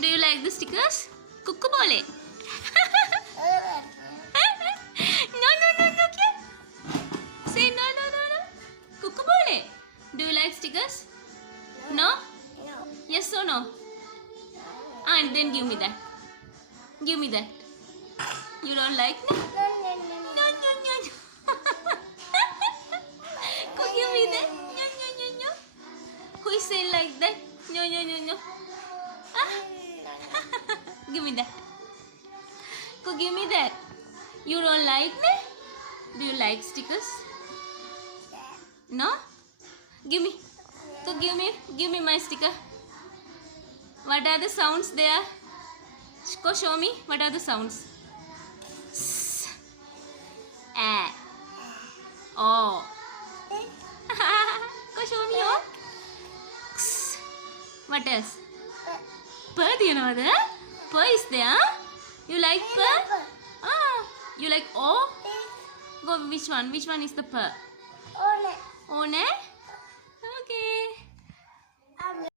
Do you like the stickers? Kuku bole. No. Kya? Say no. Kuku bole. Do you like stickers? No? No. Yes or no? And then give me that. Give me that. You don't like me? No. No. Go give me that. No. Who is saying like that? No. Ah? Give me that. Go give me that. You don't like me? Do you like stickers? No? Give me. Go give me my sticker. What are the sounds there? Go show me. What are the sounds? S, A, O. Go show me. Oh. X. What else? P, do you know that? P is there. You like P? Ah, you like O? Go, which one? Which one is the P? Oh,